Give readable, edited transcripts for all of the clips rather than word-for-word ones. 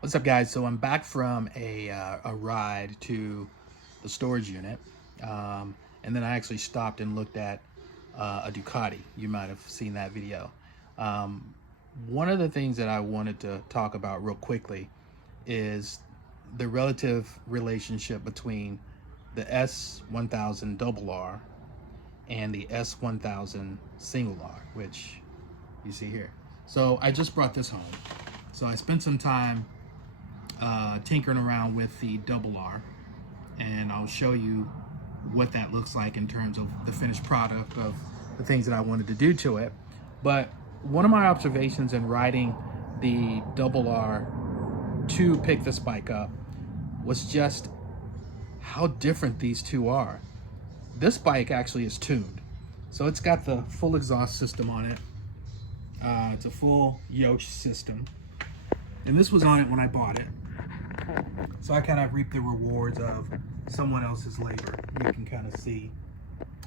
What's up, guys? So I'm back from a ride to the storage unit, and then I actually stopped and looked at a Ducati. You might have seen that video. Um, One of the things that I wanted to talk about real quickly is the relative relationship between the S1000RR and the S1000R, which you see here. So I just brought this home. So I spent some time tinkering around with the double R, and I'll show you what that looks like in terms of the finished product of the things that I wanted to do to it. But one of my observations in riding the double R to pick this bike up was just how different these two are. This bike actually is tuned, so it's got the full exhaust system on it. It's a full yoke system, and this was on it when I bought it. So I kind of reap the rewards of someone else's labor. You can kind of see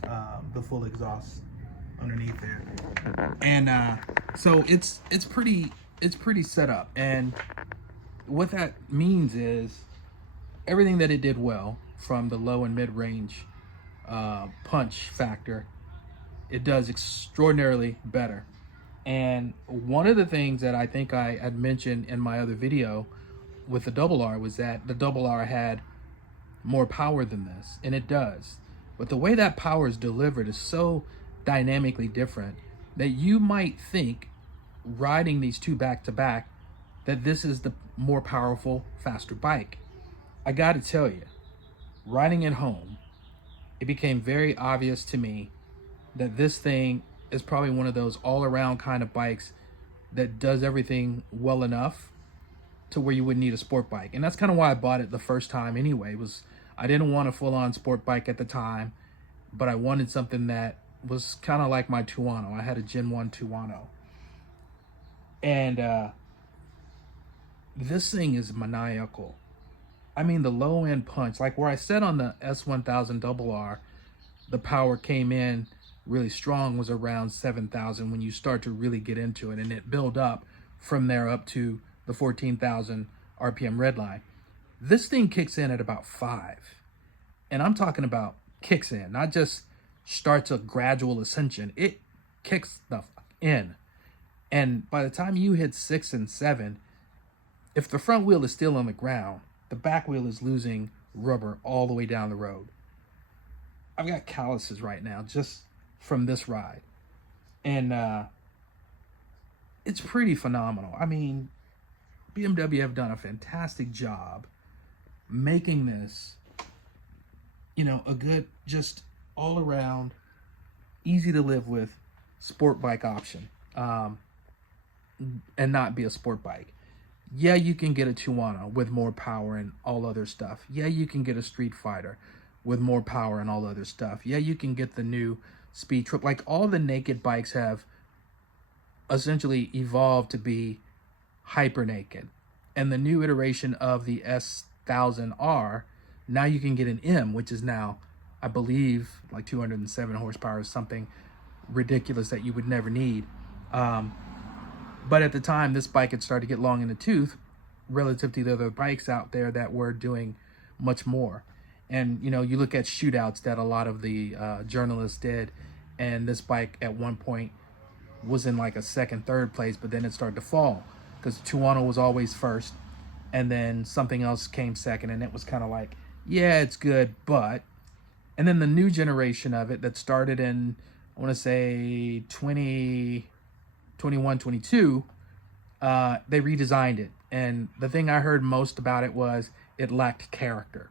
the full exhaust underneath there, and so it's pretty set up. And what that means is everything that it did well, from the low and mid range punch factor, it does extraordinarily better. And one of the things that I think I had mentioned in my other video with the double R was that the double R had more power than this, and it does. But the way that power is delivered is so dynamically different that you might think, riding these two back to back, that this is the more powerful, faster bike. I gotta tell you, riding it home, it became very obvious to me that this thing is probably one of those all-around kind of bikes that does everything well enough to where you wouldn't need a sport bike. And that's kind of why I bought it the first time anyway. Was I didn't want a full-on sport bike at the time, but I wanted something that was kind of like my Tuono. I had a Gen 1 Tuono. And this thing is maniacal. I mean, the low-end punch, like where I said on the S1000RR, the power came in really strong, was around 7,000 when you start to really get into it, and it built up from there up to the 14,000 RPM red line. This thing kicks in at about 5, and I'm talking about kicks in, not just starts a gradual ascension. It kicks the fuck in, and by the time you hit 6 and 7, if the front wheel is still on the ground, the back wheel is losing rubber all the way down the road. I've got calluses right now just from this ride, and it's pretty phenomenal. I mean, BMW have done a fantastic job making this, a good, just all around, easy to live with sport bike option, and not be a sport bike. Yeah, you can get a Tuono with more power and all other stuff. Yeah, you can get a Street Fighter with more power and all other stuff. Yeah, you can get the new Speed Trip. Like, all the naked bikes have essentially evolved to be hyper naked. And the new iteration of the s1000R, now you can get an M, which is now, I believe, like 207 horsepower or something ridiculous that you would never need. But at the time, this bike had started to get long in the tooth relative to the other bikes out there that were doing much more. And, you look at shootouts that a lot of the journalists did, and this bike at one point was in like a second, third place, but then it started to fall because Tuono was always first, and then something else came second, and it was kind of like, yeah, it's good, but... And then the new generation of it that started in, I want to say 2021, 22, they redesigned it. And the thing I heard most about it was it lacked character.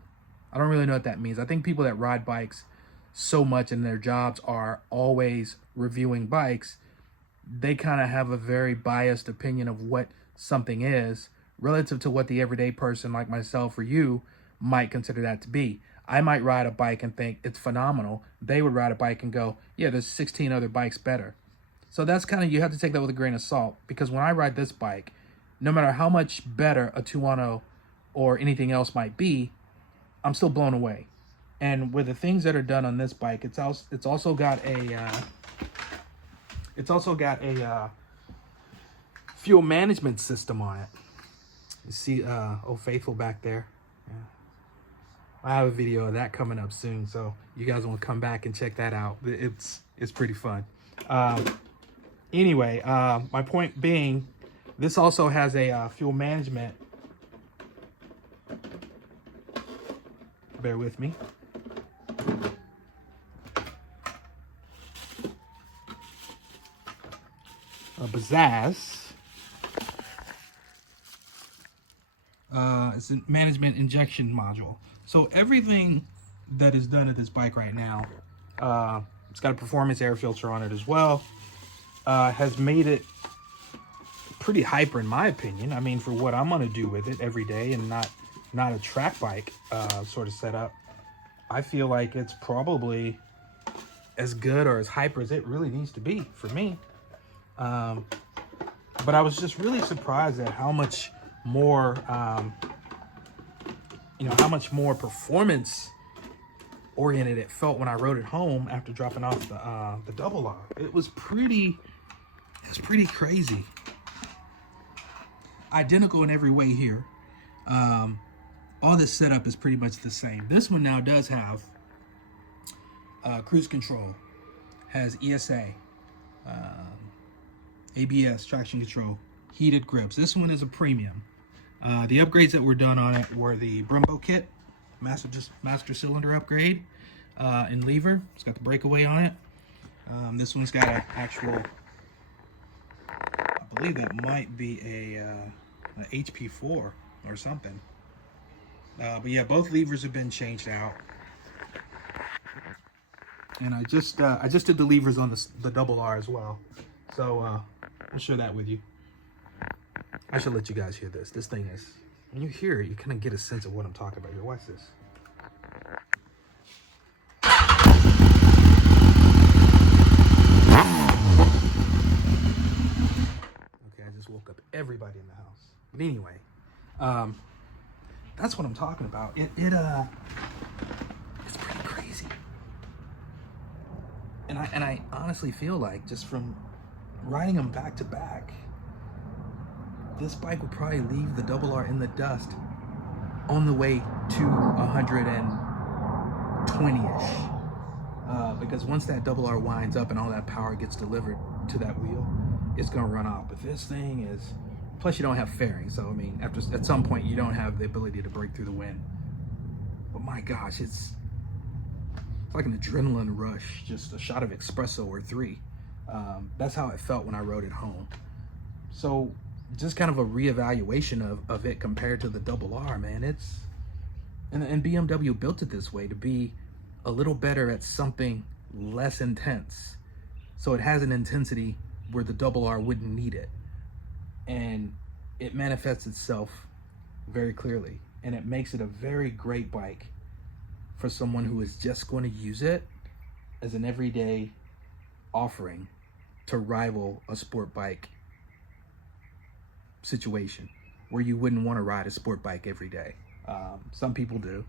I don't really know what that means. I think people that ride bikes so much and their jobs are always reviewing bikes, they kind of have a very biased opinion of what something is relative to what the everyday person like myself or you might consider that to be. I might ride a bike and think it's phenomenal. They would ride a bike and go, yeah, there's 16 other bikes better. So that's kind of, you have to take that with a grain of salt, because when I ride this bike, no matter how much better a Tuono or anything else might be, I'm still blown away. And with the things that are done on this bike, it's also got a fuel management system on it. You see Old Faithful back there. Yeah. I have a video of that coming up soon, so you guys want to come back and check that out. It's pretty fun. Anyway, my point being, this also has a fuel management. Bear with me. A Bazzaz. It's a management injection module. So everything that is done at this bike right now, it's got a performance air filter on it as well, has made it pretty hyper in my opinion. I mean, for what I'm gonna do with it every day and not a track bike sort of setup, I feel like it's probably as good or as hyper as it really needs to be for me. But I was just really surprised at how much more, how much more performance oriented it felt when I rode it home after dropping off the double R. It was pretty crazy. Identical in every way here. All this setup is pretty much the same. This one now does have cruise control, has ESA, ABS, traction control, heated grips. This one is a premium. The upgrades that were done on it were the Brembo kit, master cylinder upgrade, and lever. It's got the breakaway on it. This one's got an actual, I believe that might be a HP4 or something. But yeah, both levers have been changed out. And I just did the levers on the double R as well. So I'll share that with you. I should let you guys hear this. This thing is, when you hear it, you kind of get a sense of what I'm talking about here. Watch this. Okay, I just woke up everybody in the house. But anyway, that's what I'm talking about. It's pretty crazy. And I honestly feel like, just from riding them back to back, this bike would probably leave the double R in the dust on the way to 120-ish. Because once that double R winds up and all that power gets delivered to that wheel, it's gonna run off. But this thing is, plus you don't have fairing, so I mean, at some point you don't have the ability to break through the wind. But my gosh, it's like an adrenaline rush, just a shot of espresso or 3. That's how it felt when I rode it home. So just kind of a reevaluation of it compared to the double R, man. And BMW built it this way to be a little better at something less intense. So it has an intensity where the double R wouldn't need it. And it manifests itself very clearly. And it makes it a very great bike for someone who is just going to use it as an everyday offering to rival a sport bike situation where you wouldn't want to ride a sport bike every day. Some people do,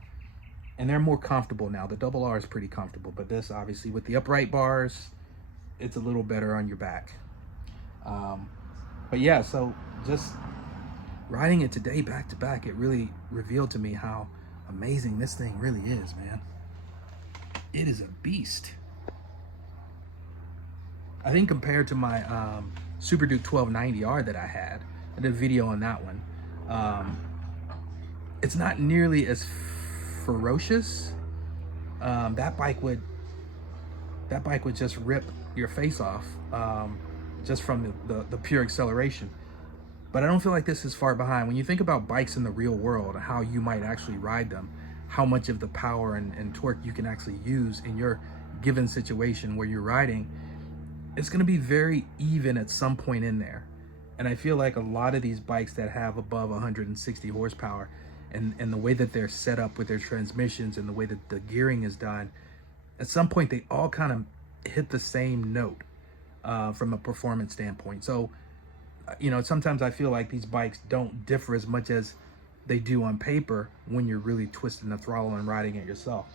and they're more comfortable now. The double R is pretty comfortable, but this, obviously, with the upright bars, it's a little better on your back. But yeah, so just riding it today back to back, it really revealed to me how amazing this thing really is, man. It is a beast. I think compared to my Super Duke 1290R that I had, I did a video on that one. It's not nearly as ferocious. That bike would just rip your face off just from the pure acceleration. But I don't feel like this is far behind. When you think about bikes in the real world, how you might actually ride them, how much of the power and torque you can actually use in your given situation where you're riding, it's going to be very even at some point in there. And I feel like a lot of these bikes that have above 160 horsepower and the way that they're set up with their transmissions and the way that the gearing is done, at some point they all kind of hit the same note from a performance standpoint. So, sometimes I feel like these bikes don't differ as much as they do on paper when you're really twisting the throttle and riding it yourself.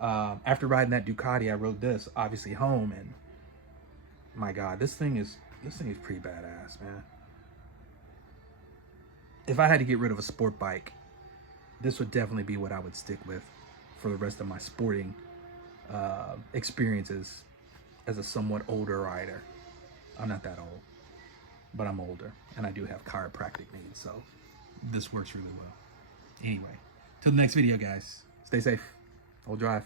After riding that Ducati, I rode this obviously home, and my God, this thing is pretty badass, man. if I had to get rid of a sport bike, this would definitely be what I would stick with for the rest of my sporting experiences as a somewhat older rider. I'm not that old, but I'm older, and I do have chiropractic needs, so this works really well. Anyway, till the next video, guys. Stay safe. Hold drive.